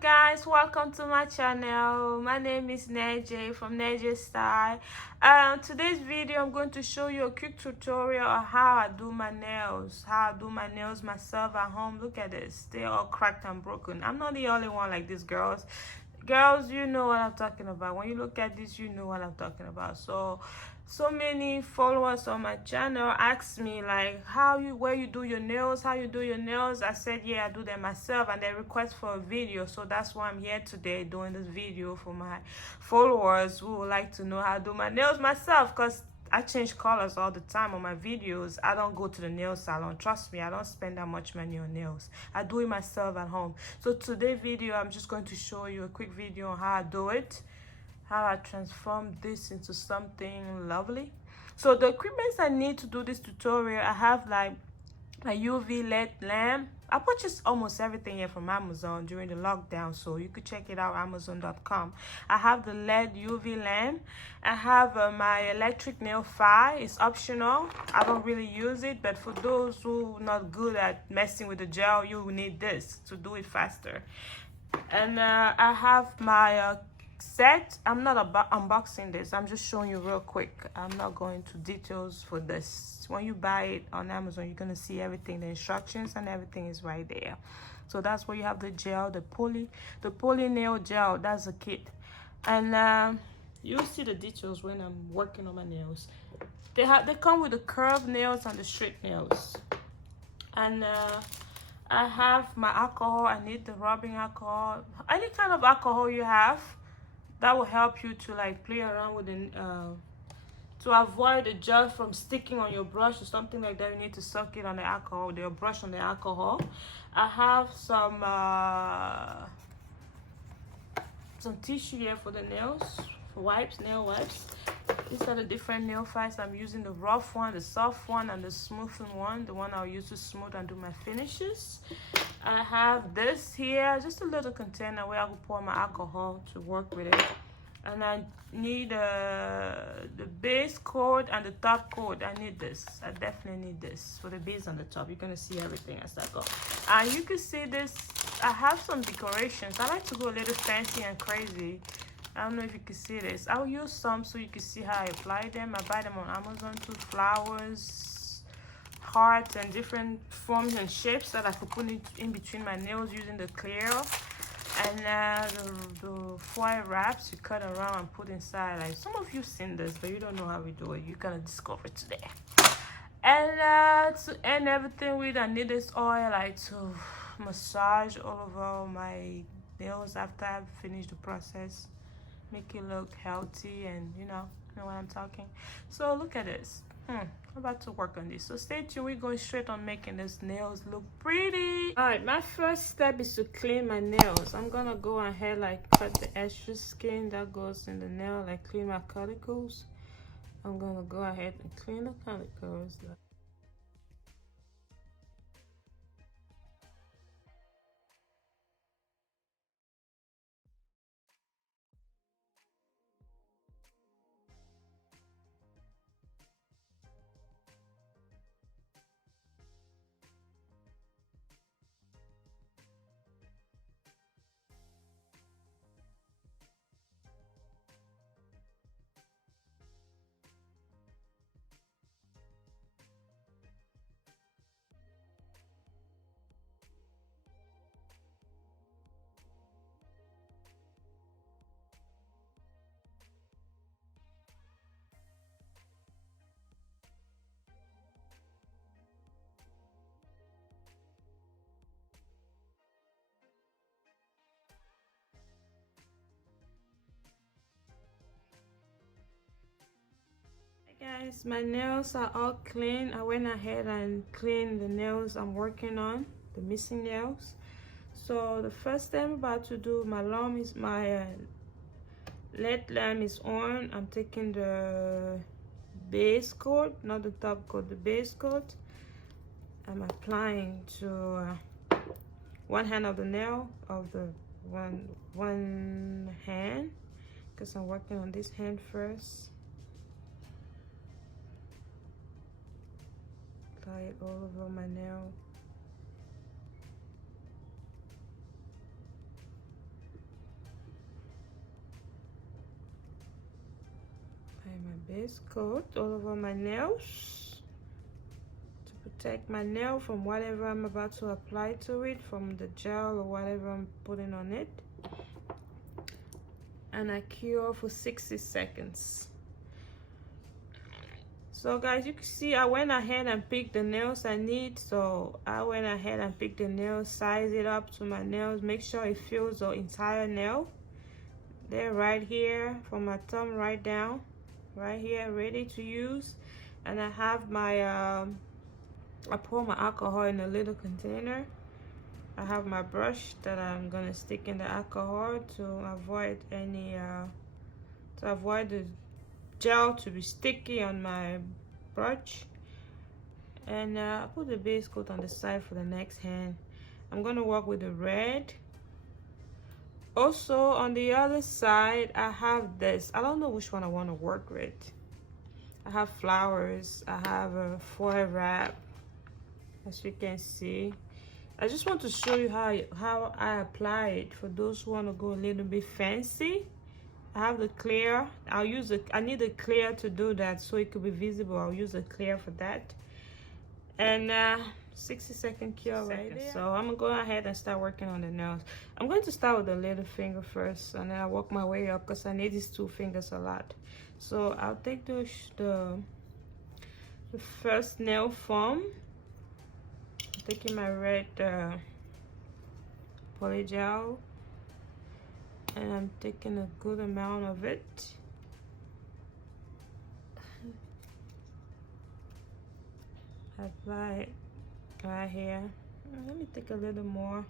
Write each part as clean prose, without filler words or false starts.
guys, welcome to my channel. My name is Neje from Neje Style. Today's video I'm going to show you a quick tutorial on how I do my nails, myself at home. Look at this, they're all cracked and broken. I'm not the only one like this, girls, you know what I'm talking about. When you look at this, you know what I'm talking about. So many followers on my channel ask me like where you do your nails, how you do your nails. I said yeah, I do them myself, and they request for a video, so that's why I'm here today doing this video for my followers who would like to know how to do my nails myself, because I change colors all the time on my videos. I don't go to the nail salon. Trust me, I don't spend that much money on nails. I do it myself at home. So today's video, I'm just going to show you a quick video on how I do it, how I transform this into something lovely. So the equipment I need to do this tutorial, I have like a UV LED lamp. I purchased almost everything here from Amazon during the lockdown, so you could check it out, amazon.com. I have the LED UV lamp. I have my electric nail file. It's optional. I don't really use it, but for those who are not good at messing with the gel, you will need this to do it faster. And I have my set. I'm not unboxing this, I'm just showing you real quick. I'm not going to details for this. When you buy it on Amazon, you're gonna see everything, the instructions and everything is right there. So that's where you have the gel, the poly nail gel. That's a kit. And you'll see the details when I'm working on my nails. They come with the curved nails and the straight nails. And I have my alcohol. I need the rubbing alcohol, any kind of alcohol you have that will help you to like play around with it, to avoid the gel from sticking on your brush or something like that. You need to soak it on the alcohol, your brush on the alcohol. I have some tissue here for the nails, for nail wipes. These are the different nail files I'm using: the rough one, the soft one, and the smoothing one, the one I'll use to smooth and do my finishes. I have this here, just a little container where I will pour my alcohol to work with it. And I need the base coat and the top coat. I need this. I definitely need this for the base on the top. You're gonna see everything as I go. And you can see this. I have some decorations. I like to go a little fancy and crazy. I don't know if you can see this. I'll use some so you can see how I apply them. I buy them on Amazon too. Flowers, hearts, and different forms and shapes that I could put in between my nails using the clear. And the foil wraps you cut around and put inside. Like, some of you seen this, but you don't know how we do it. You're gonna discover it today. And to end everything with, I need this oil like to massage all over my nails after I've finished the process. Make it look healthy, and you know what I'm talking. So look at this. I'm about to work on this, so stay tuned. We're going straight on making these nails look pretty. All right, my first step is to clean my nails. I'm gonna go ahead like cut the extra skin that goes in the nail, like clean my cuticles. I'm gonna go ahead and clean the cuticles. Guys, my nails are all clean. I went ahead and cleaned the nails I'm working on, the missing nails. So the first thing I'm about to do, my LED lamp is on. I'm taking the base coat, not the top coat, the base coat. I'm applying to one hand of the nail of the one hand, because I'm working on this hand first. Apply it all over my nail. apply my base coat all over my nails to protect my nail from whatever I'm about to apply to it, from the gel or whatever I'm putting on it. And I cure for 60 seconds. So guys, you can see I went ahead and picked the nails I need. So I went ahead and picked the nails, size it up to my nails, make sure it fills the entire nail. They're right here from my thumb right down, right here, ready to use. And I have my I pour my alcohol in a little container. I have my brush that I'm gonna stick in the alcohol to avoid any the gel to be sticky on my brush. And I put the base coat on the side for the next hand. I'm gonna work with the red. Also on the other side I have this, I don't know which one I want to work with. I have flowers, I have a foil wrap, as you can see. I just want to show you how I apply it for those who want to go a little bit fancy. I have the clear. I need the clear to do that so it could be visible. I'll use the clear for that. And 60-second cure right there. So I'm gonna go ahead and start working on the nails. I'm going to start with the little finger first, and then I'll work my way up because I need these two fingers a lot. So I'll take the first nail foam. I'm taking my red polygel, and I'm taking a good amount of it. Apply it right here. Let me take a little more.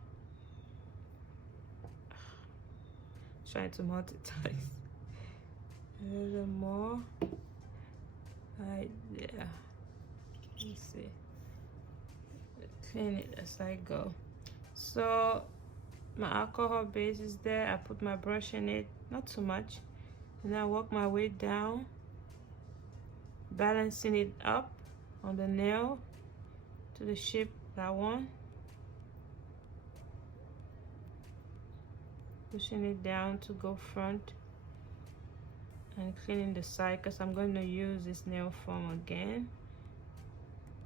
Trying to multitask. A little more. Right there. Let's see. Clean it as I go. So my alcohol base is there. I put my brush in it, not too much, and I work my way down, balancing it up on the nail to the shape that I want, pushing it down to go front, and cleaning the side because I'm going to use this nail foam again.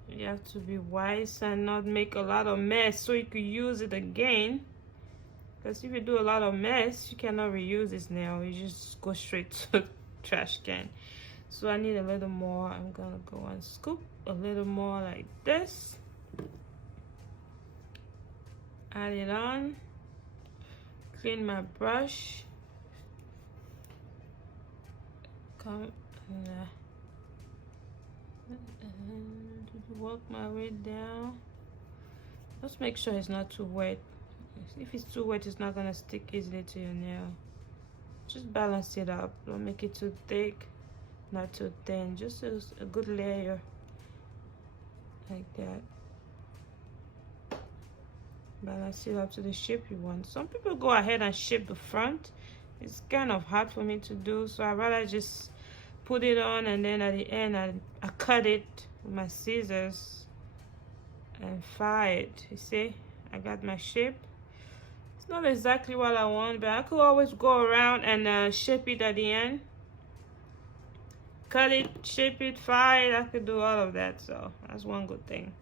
You have to be wise and not make a lot of mess so you could use it again, because if you do a lot of mess you cannot reuse this nail. You just go straight to the trash can. So I need a little more. I'm gonna go and scoop a little more like this, add it on, clean my brush, come and work my way down. Just make sure it's not too wet. If it's too wet, it's not gonna stick easily to your nail. Just balance it up. Don't make it too thick, not too thin. Just a good layer like that. Balance it up to the shape you want. Some people go ahead and shape the front. It's kind of hard for me to do, so I'd rather just put it on, and then at the end I cut it with my scissors and file it. You see, I got my shape. It's not exactly what I want, but I could always go around and shape it at the end. Cut it, shape it, file it. I could do all of that, so that's one good thing.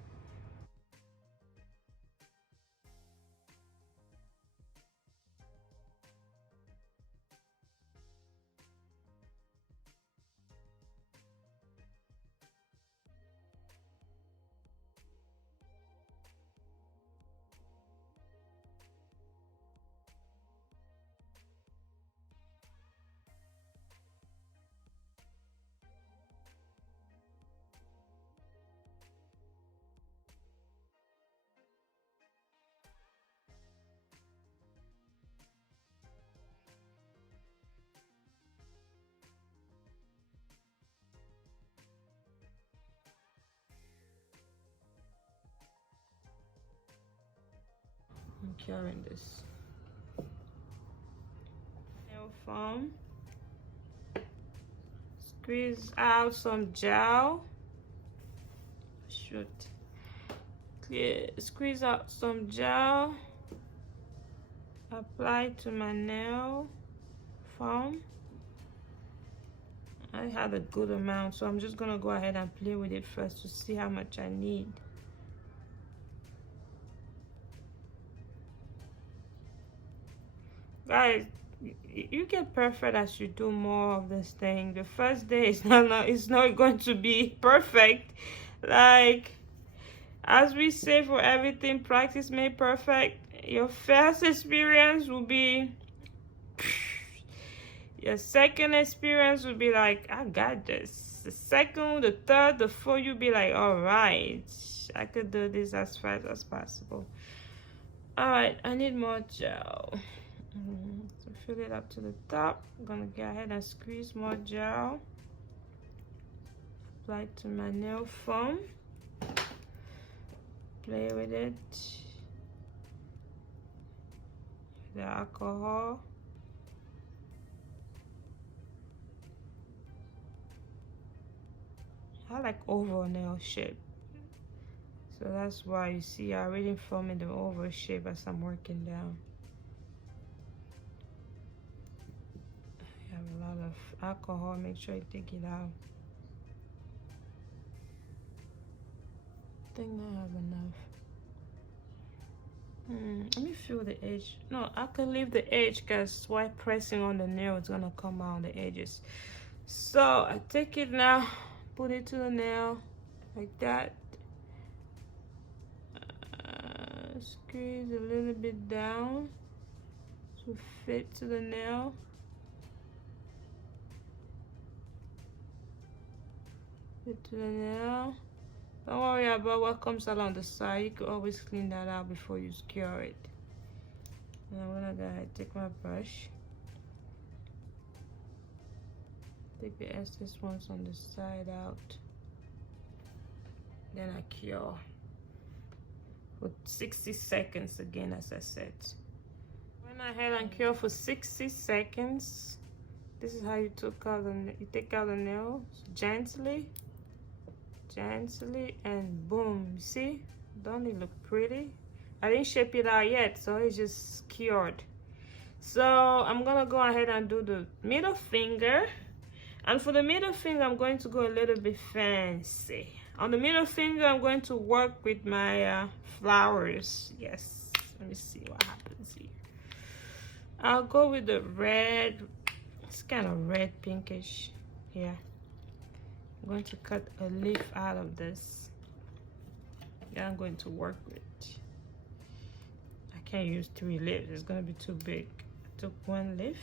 I'm curing this nail foam. Squeeze out some gel. Shoot. Squeeze out some gel. Apply to my nail foam. I had a good amount, so I'm just gonna go ahead and play with it first to see how much I need. Guys, you get perfect as you do more of this thing. The first day is not going to be perfect. Like, as we say, for everything, practice made perfect. Your first experience will be, your second experience will be like, I got this. The second, the third, the fourth, you'll be like, all right, I could do this as fast as possible. All right, I need more gel. So fill it up to the top. I'm gonna go ahead and squeeze more gel. Apply it to my nail foam. Play with it. The alcohol. I like oval nail shape, so that's why you see I already forming the oval shape as I'm working down. I have a lot of alcohol, make sure you take it out. I think I have enough. Let me feel the edge. No, I can leave the edge because while pressing on the nail, it's gonna come out on the edges. So I take it now, put it to the nail like that. Squeeze a little bit down to fit to the nail. Fit to the nail. Don't worry about what comes along the side. You can always clean that out before you skewer it. And I'm gonna go ahead and take my brush. Take the excess ones on the side out. Then I cure for 60 seconds again, as I said. Went ahead and cure for 60 seconds. This is how you take out the nail gently, and boom. See, don't it look pretty? I didn't shape it out yet, so it's just cured. So I'm gonna go ahead and do the middle finger. And for the middle finger, I'm going to go a little bit fancy. On the middle finger, I'm going to work with my flowers. Yes, let me see what happens here. I'll go with the red. It's kind of red pinkish. Yeah. I'm going to cut a leaf out of this. Yeah, I'm going to work with. I can't use 3 leaves. It's going to be too big. I took 1 leaf.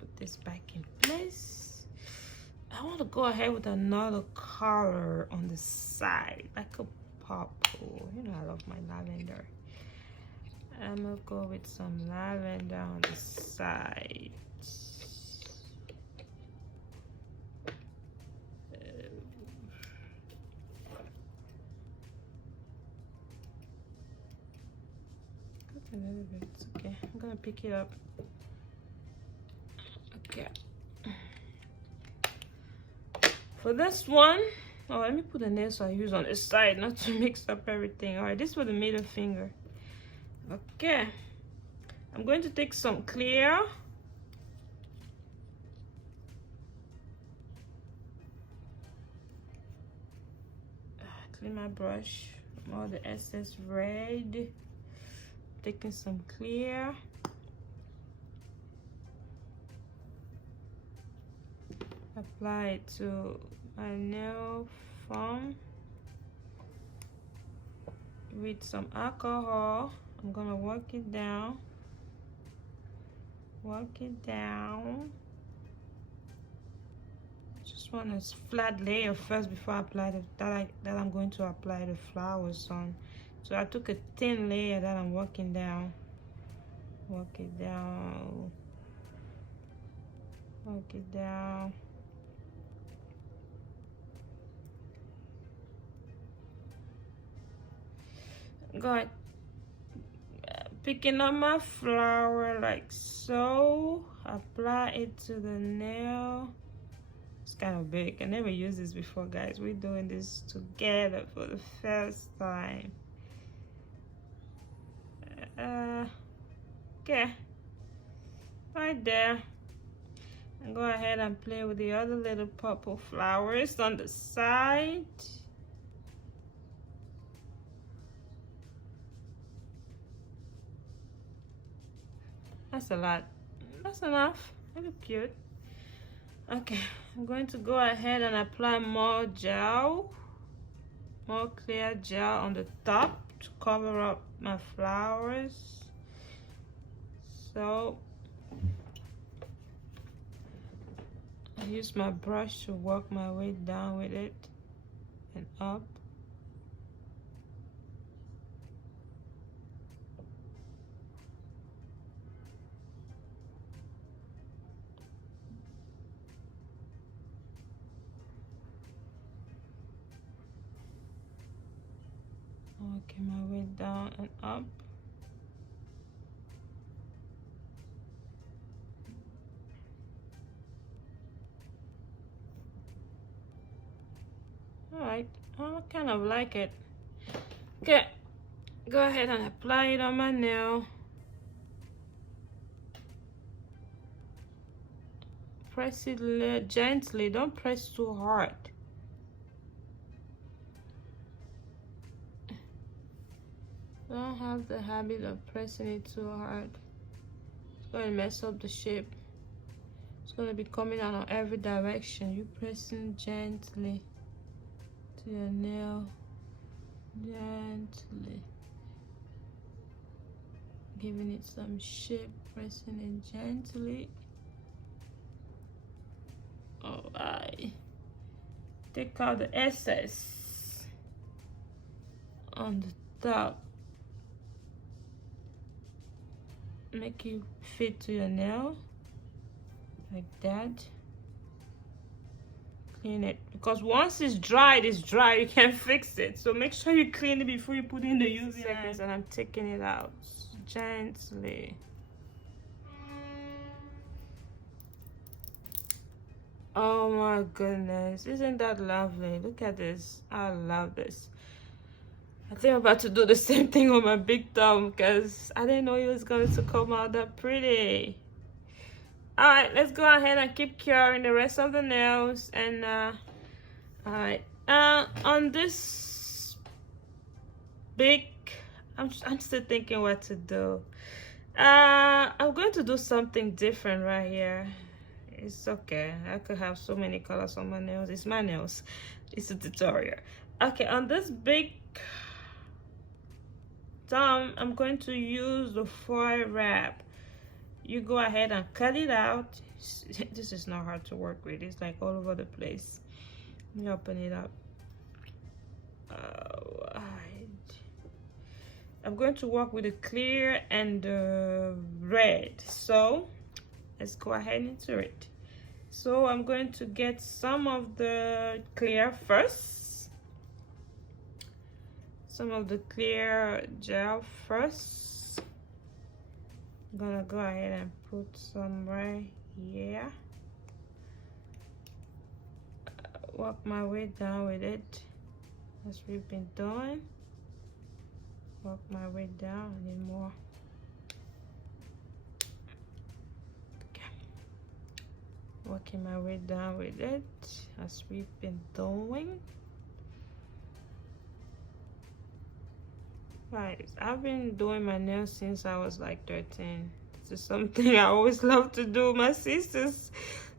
Put this back in place. I want to go ahead with another color on the side, like a purple. You know, I love my lavender. I'm gonna go with some lavender on the side. A little bit. It's okay. I'm gonna pick it up. Okay. For this one, oh, let me put the nails I use on the side, not to mix up everything. All right, this for the middle finger. Okay. I'm going to take some clear. Clean my brush from all the excess red. Taking some clear. Apply it to my nail foam with some alcohol. I'm gonna work it down. Work it down. Just want a flat layer first before I apply that I'm going to apply the flowers on. So I took a thin layer that I'm working down. Work it down. Work it down. Go ahead. Picking up my flower like so. Apply it to the nail. It's kind of big. I never used this before, guys. We're doing this together for the first time. Okay, right there. go ahead and play with the other little purple flowers on the side. That's a lot. That's enough. They look cute. Okay, I'm going to go ahead and apply more gel, more clear gel on the top to cover up my flowers. So I use my brush to work my way down with it and up. Working my way down and up. Alright, I kind of like it. Okay, go ahead and apply it on my nail. Press it gently, don't press too hard. Don't have the habit of pressing it too hard. It's going to mess up the shape. It's going to be coming out on every direction. You pressing gently to your nail. Gently. Giving it some shape, pressing it gently. Alright. Take out the excess on the top. Make it fit to your nail like that. Clean it, because once it's dry, you can't fix it. So make sure you clean it before you put in the UV seconds. And I'm taking it out gently. Oh my goodness, isn't that lovely? Look at this. I love this. I think I'm about to do the same thing on my big thumb because I didn't know it was going to come out that pretty. Alright, let's go ahead and keep curing the rest of the nails. And alright, on this big, I'm still thinking what to do. I'm going to do something different right here. It's okay, I could have so many colors on my nails. It's my nails, it's a tutorial. Okay, on this big thumb, I'm going to use the foil wrap. You go ahead and cut it out. This is not hard to work with. It's like all over the place. Let me open it up. Alright. I'm going to work with the clear and the red. So let's go ahead into it. So I'm going to get some of the clear first. Some of the clear gel first. I'm gonna go ahead and put some right here. Work my way down with it as we've been doing. Work my way down. I need more. Okay. Working my way down with it as we've been doing. Right, I've been doing my nails since I was like 13. This is something I always love to do. My sisters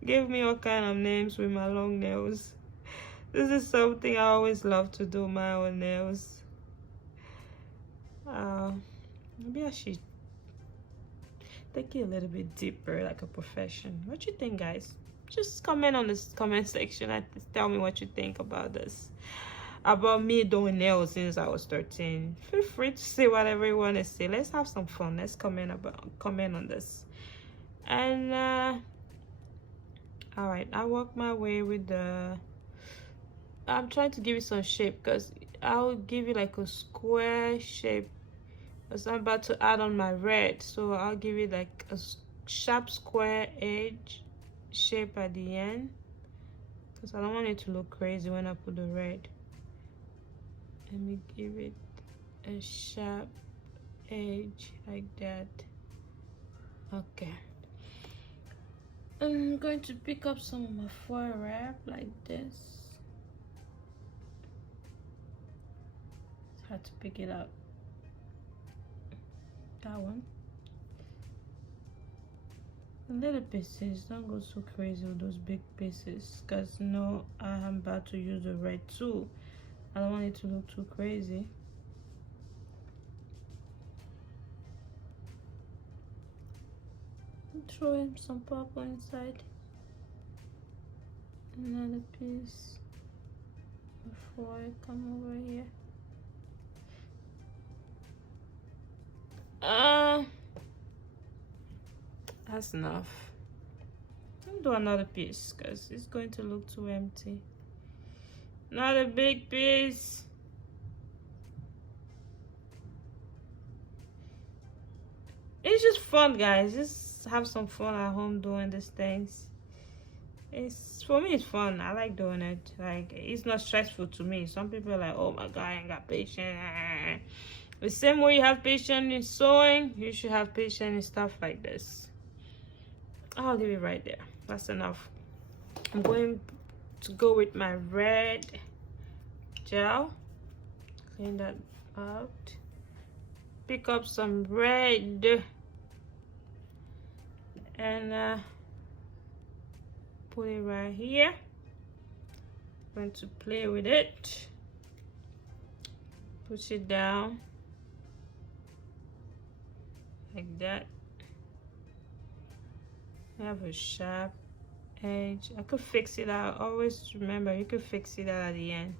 gave me all kind of names with my long nails. This is something I always love to do, my own nails. Maybe I should take it a little bit deeper, like a profession. What you think, guys? Just comment on this comment section and tell me what you think about this. About me doing nails since I was 13. Feel free to say whatever you want to say. Let's have some fun. Let's comment on this. And all right, I work my way with the, I'm trying to give it some shape because I'll give it like a square shape because I'm about to add on my red. So I'll give it like a sharp square edge shape at the end because I don't want it to look crazy when I put the red. Let me give it a sharp edge like that. Okay. I'm going to pick up some of my foil wrap like this. It's hard to pick it up. That one. Little pieces, don't go so crazy with those big pieces, because no, I'm about to use the red too. I don't want it to look too crazy. Throw in some purple inside. Another piece before I come over here. That's enough. I'll do another piece because it's going to look too empty. Not a big piece. It's just fun, guys. Just have some fun at home doing these things. It's, for me, it's fun. I like doing it. Like, it's not stressful to me. Some people are like, oh my god, I ain't got patience. The same way you have patience in sewing, you should have patience in stuff like this. I'll leave it right there. That's enough. I'm going to go with my red gel. Clean that out. Pick up some red and put it right here. I'm going to play with it. Push it down like that. I have a sharp edge. I could fix it out. Always remember, you could fix it out at the end.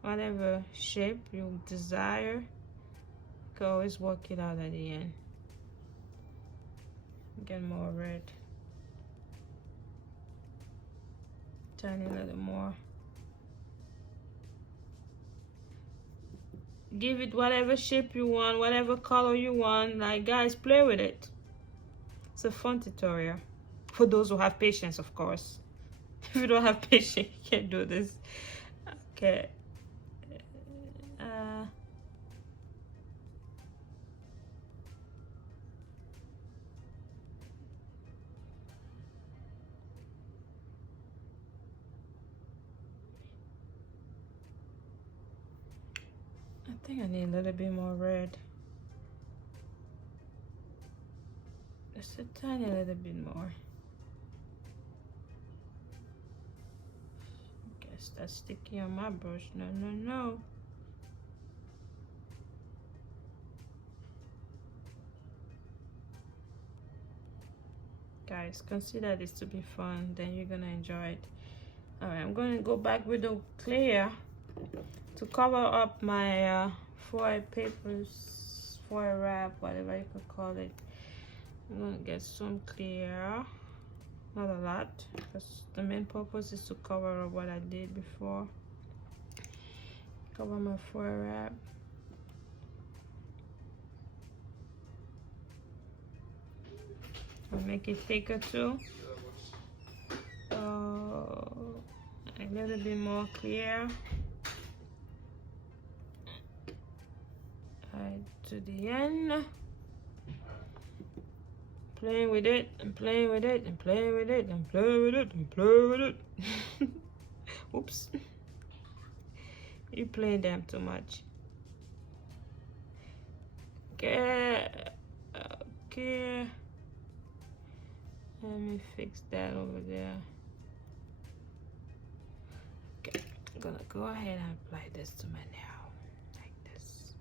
Whatever shape you desire, you can always work it out at the end. Get more red. Tiny little more. Give it whatever shape you want, whatever color you want. Like, guys, play with it. It's a fun tutorial. For those who have patience, of course. If you don't have patience, you can't do this. Okay. I think I need a little bit more red. Just a tiny little bit more. Guess that's sticky on my brush. No, no, no. Guys, consider this to be fun, then you're gonna enjoy it. All right, I'm gonna go back with the clear to cover up my foil papers, foil wrap, whatever you could call it. I'm gonna get some clear, not a lot, because the main purpose is to cover up what I did before. Cover my foil wrap. I'll make it thicker too. A little bit more clear. Right to the end. Playing with it and playing with it and playing with it and playing with it and playing with it. Oops. You're playing them too much. Okay. Okay. Let me fix that over there. Okay. I'm gonna go ahead and apply this to my nail. Like this.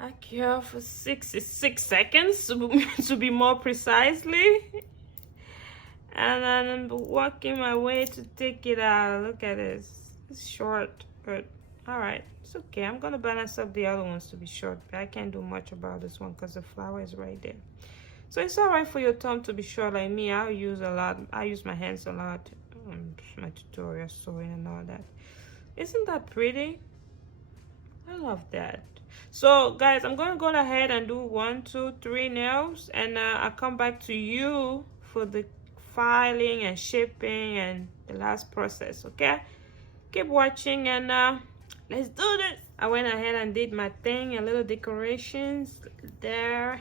I cure for 66 seconds to be more precisely. And then I'm working my way to take it out. Look at this. It's short, but all right. It's okay. I'm going to balance up the other ones to be short. But I can't do much about this one because the flower is right there. So it's all right for your thumb to be short like me. I use a lot. I use my hands a lot. My tutorial sewing and all that. Isn't that pretty? I love that. So guys, I'm gonna go ahead and do 1, 2, 3 nails, and I'll come back to you for the filing and shipping and the last process. Okay, keep watching, and let's do this. I went ahead and did my thing, a little decorations there,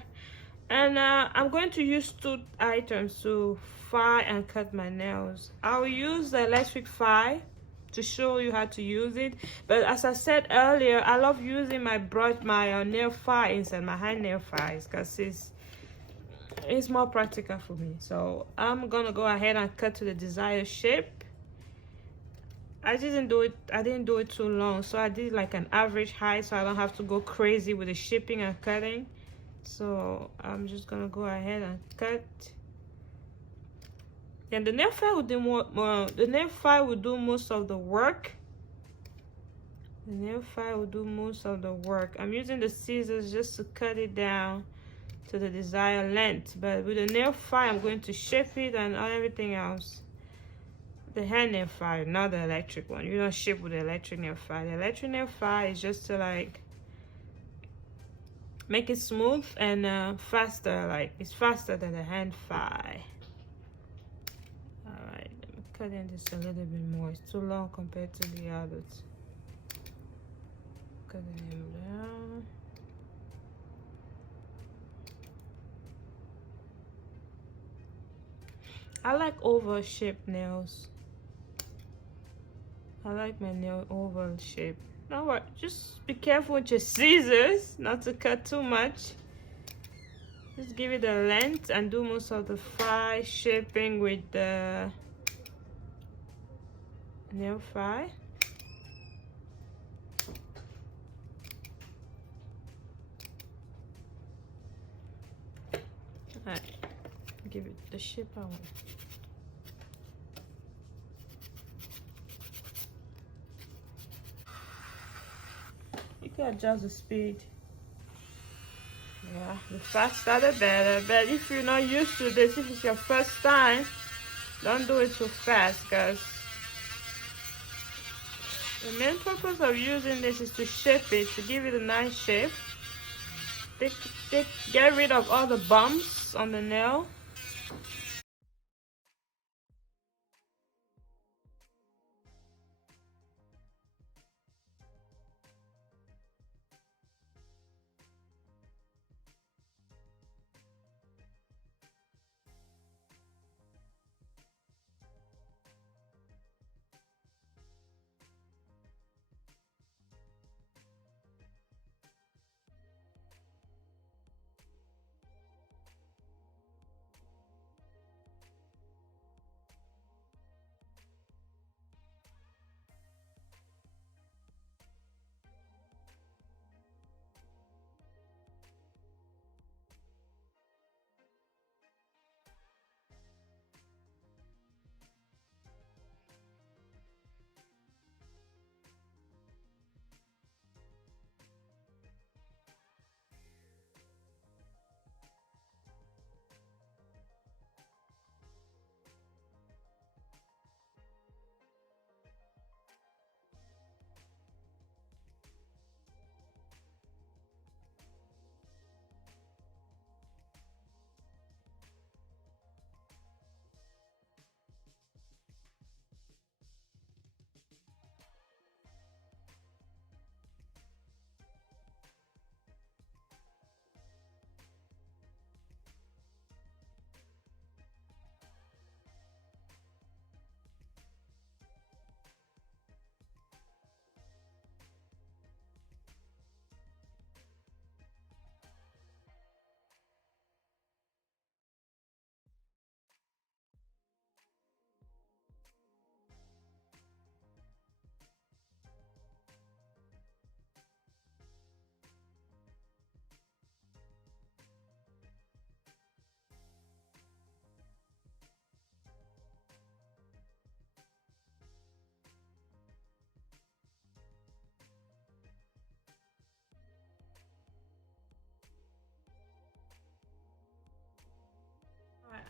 and I'm going to use 2 items to file and cut my nails. I'll use the electric file to show you how to use it, but as I said earlier, I love using my brush, my nail file instead my hand nail files, because it's more practical for me. So I'm gonna go ahead and cut to the desired shape. I didn't do it too long, so I did like an average height, so I don't have to go crazy with the shaping and cutting. So I'm just gonna go ahead and cut. And the nail file will do most of the work. The nail file will do most of the work. I'm using the scissors just to cut it down to the desired length, but with the nail file I'm going to shape it and everything else. The hand nail file, not the electric one. You don't shape with the electric nail file. The electric nail file is just to like make it smooth and faster. Like it's faster than the hand file. Alright, let me cut in this a little bit more. It's too long compared to the others. Cutting him down. I like oval shaped nails. I like my nail oval shape. Now what? Just be careful with your scissors, not to cut too much. Just give it a length and do most of the file shaping with the nail file. Alright, give it the shape I want. You can adjust the speed. Yeah, the faster the better. But if you're not used to this, if it's your first time, don't do it too fast, because the main purpose of using this is to shape it, to give it a nice shape. Get rid of all the bumps on the nail.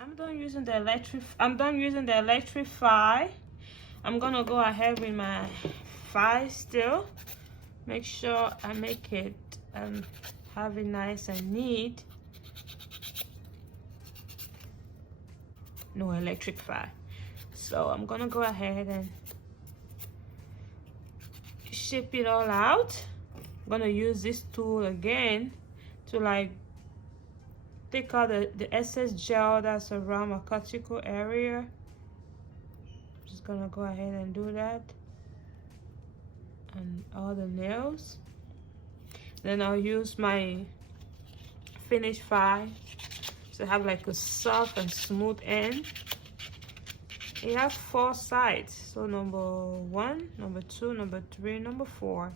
I'm done using the electrify. I'm gonna go ahead with my file still. Make sure I make it have it nice and neat. No electrify. So I'm gonna go ahead and shape it all out. I'm gonna use this tool again to like take out the excess gel that's around my cuticle area. Just gonna go ahead and do that on all the nails. Then I'll use my finish file to have like a soft and smooth end. It has 4 sides, so number 1, number 2, number 3, number 4.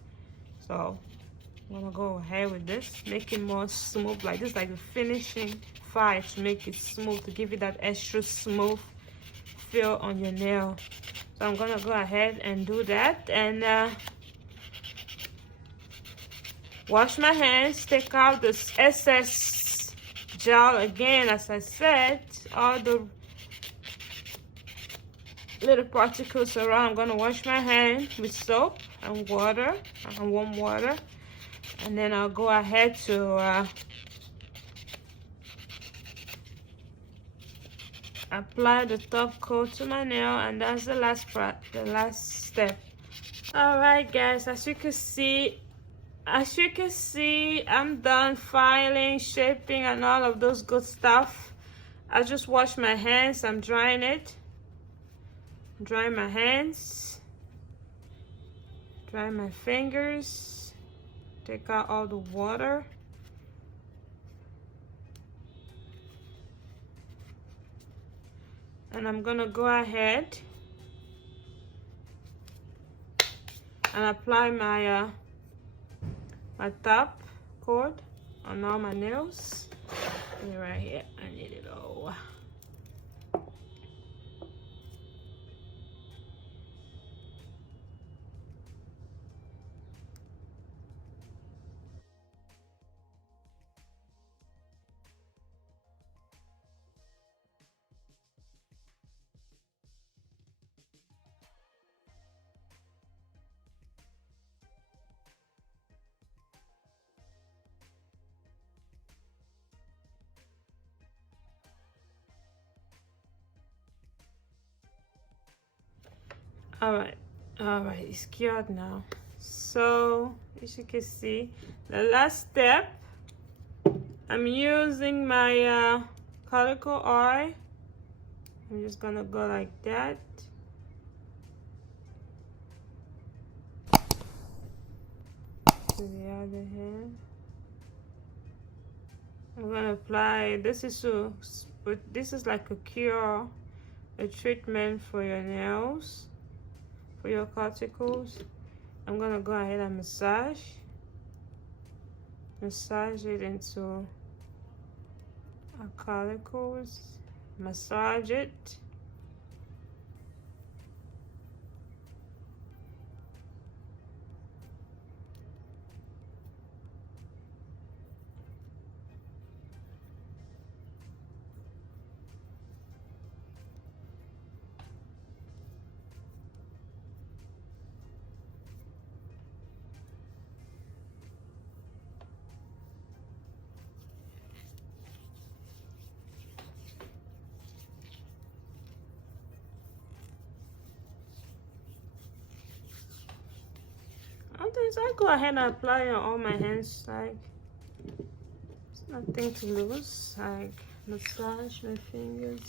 So I'm gonna go ahead with this, make it more smooth, like this, like the finishing file to make it smooth, to give it that extra smooth feel on your nail. So I'm gonna go ahead and do that, and wash my hands, take out this excess gel again. As I said, all the little particles around, I'm gonna wash my hand with soap and water and warm water, and then I'll go ahead to apply the top coat to my nail, and that's the last part, the last step. All right guys, as you can see, I'm done filing, shaping, and all of those good stuff. I just washed my hands. I'm drying it. Dry my hands, dry my fingers, take out all the water. And I'm gonna go ahead and apply my my top coat on all my nails. Right here, I need it all. All right, it's cured now. So as you can see, the last step, I'm using my cuticle oil. I'm just gonna go like that. To the other hand, I'm gonna apply. This is like a cure, a treatment for your nails, for your cuticles. I'm gonna go ahead and massage it into our cuticles. Massage it. Sometimes I go ahead and apply on all my hands, like it's nothing to lose. Like massage my fingers.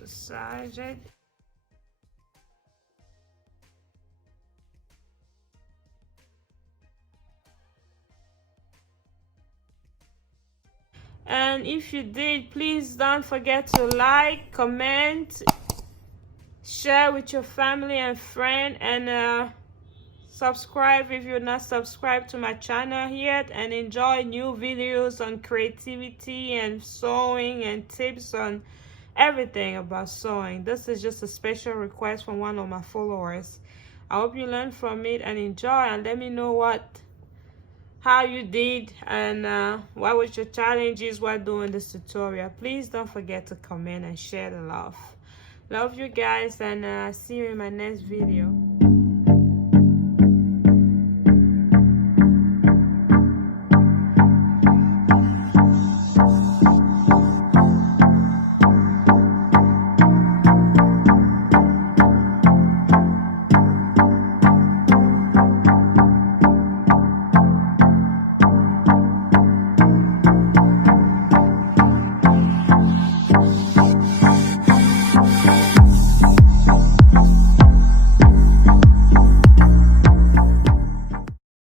Massage it. And if you did, please don't forget to like, comment, share with your family and friend, and subscribe if you're not subscribed to my channel yet, and enjoy new videos on creativity and sewing and tips on everything about sewing. This is just a special request from one of my followers. I hope you learn from it and enjoy, and let me know what how you did, and what was your challenges while doing this tutorial. Please don't forget to comment and share the love. Love you guys, and see you in my next video.